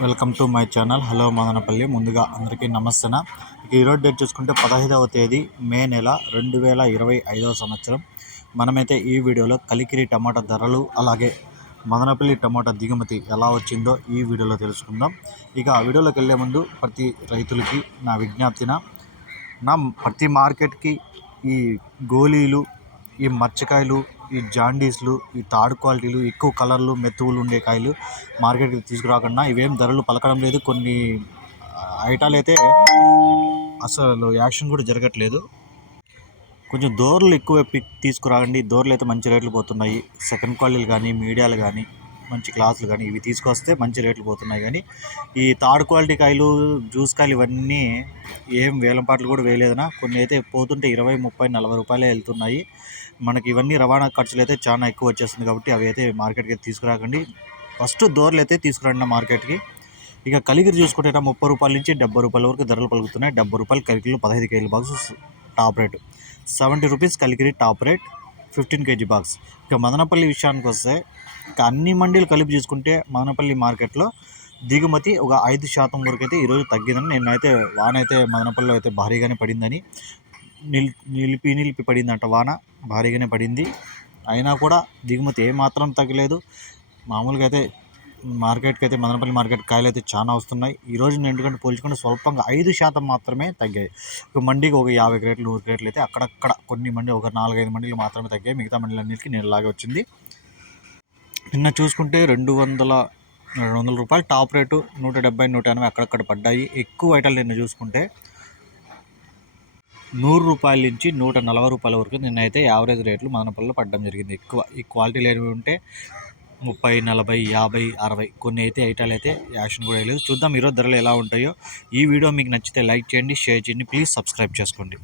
Welcome to my channel. Hello Madanapalle. ముందుగా అందరికీ నమస్తేన. ఈరోజు డేట్ చూసుకుంటే పదహైదవ తేదీ మే నెల రెండు వేల ఇరవై ఐదవ సంవత్సరం. మనమైతే ఈ వీడియోలో కలికిరి టమాటా ధరలు అలాగే మదనపల్లి టమాటా దిగుమతి ఎలా వచ్చిందో ఈ వీడియోలో తెలుసుకుందాం. ఇక ఆ వీడియోలోకి వెళ్ళే ముందు ప్రతి రైతులకి నా విజ్ఞాప్తిన నా ప్రతి మార్కెట్కి ఈ గోళీలు ఈ మచ్చకాయలు ఈ జాండీస్లు ఈ తాడు క్వాలిటీలు ఎక్కువ కలర్లు మెతువులు ఉండే కాయలు మార్కెట్కి తీసుకురాకుండా ఇవేం ధరలు పలకడం లేదు. కొన్ని ఐటాలు అయితే అసలు యాక్షన్ కూడా జరగట్లేదు. కొంచెం దోర్లు ఎక్కువ పిక్ తీసుకురాకండి దోర్లు అయితే మంచి రేట్లు పోతున్నాయి. సెకండ్ క్వాలిటీలు కానీ మీడియాలు కానీ. మంచి క్లాసులు కానీ ఇవి తీసుకొస్తే మంచి రేట్లు పోతున్నాయి కానీ ఈ థర్డ్ క్వాలిటీ కాయలు జ్యూస్ కాయలు ఇవన్నీ ఏం వేలంపాట్లు కూడా వేయలేదనా కొన్ని అయితే పోతుంటే ఇరవై ముప్పై నలభై రూపాయలే వెళ్తున్నాయి. మనకి ఇవన్నీ రవాణా ఖర్చులు అయితే చాలా ఎక్కువ వచ్చేస్తుంది కాబట్టి అవి అయితే మార్కెట్కి తీసుకురాకండి. ఫస్ట్ దోర్లు అయితే తీసుకురండి మార్కెట్కి. ఇక కలిగిరి చూసుకుంటే ముప్పై రూపాయల నుంచి డెబ్బై రూపాయల వరకు ధరలు పలుకుతున్నాయి. డెబ్బై రూపాయలు కలిగిరిలో పదహైదు కేజీల box top rate. Seventy rupees Kaligiri top rate. Fifteen kg box. ఇక మదనపల్లి విషయానికి వస్తే ఇక అన్ని మండీలు కలిపి చూసుకుంటే మదనపల్లి మార్కెట్లో దిగుమతి ఒక ఐదు శాతం వరకు అయితే ఈరోజు తగ్గిందని నేనైతే వాన అయితే మదనపల్లిలో అయితే భారీగానే పడిందని నిల్ నిలిపి నిలిపి పడిందంట వాన భారీగానే పడింది. అయినా కూడా దిగుమతి ఏమాత్రం తగ్గలేదు. మామూలుగా అయితే మార్కెట్కి అయితే మదనపల్లి మార్కెట్ కాయలు అయితే చాలా వస్తున్నాయి. ఈ రోజు నేను ఎందుకంటే పోల్చుకుంటే స్వల్పంగా ఐదు శాతం మాత్రమే తగ్గాయి. ఒక మండికి ఒక యాభై క్రేట్లు నూరు క్రేట్లు అయితే అక్కడక్కడ కొన్ని మండి ఒక నాలుగైదు మండీలు మాత్రమే తగ్గాయి. మిగతా మండలన్నిటికి నీళ్ళలాగే వచ్చింది. నిన్న చూసుకుంటే రెండు వందల రెండు వందల రూపాయలు టాప్ రేటు నూట డెబ్బై నూట ఎనభై అక్కడక్కడ పడ్డాయి. ఎక్కువ ఐటాలు నిన్న చూసుకుంటే నూరు రూపాయల నుంచి నూట నలభై రూపాయల వరకు నిన్నైతే యావరేజ్ రేట్లు మదనపల్లిలో పడడం జరిగింది. ఎక్కువ ఈ క్వాలిటీ లేనివి ఉంటే ముప్పై నలభై యాభై అరవై కొన్ని అయితే ఐటాలు అయితే యాక్షన్ కూడా వేయలేదు. చూద్దాం ఈరోజు ధరలు ఎలా ఉంటాయో. ఈ వీడియో మీకు నచ్చితే లైక్ చేయండి షేర్ చేయండి. ప్లీజ్ సబ్స్క్రైబ్ చేసుకోండి.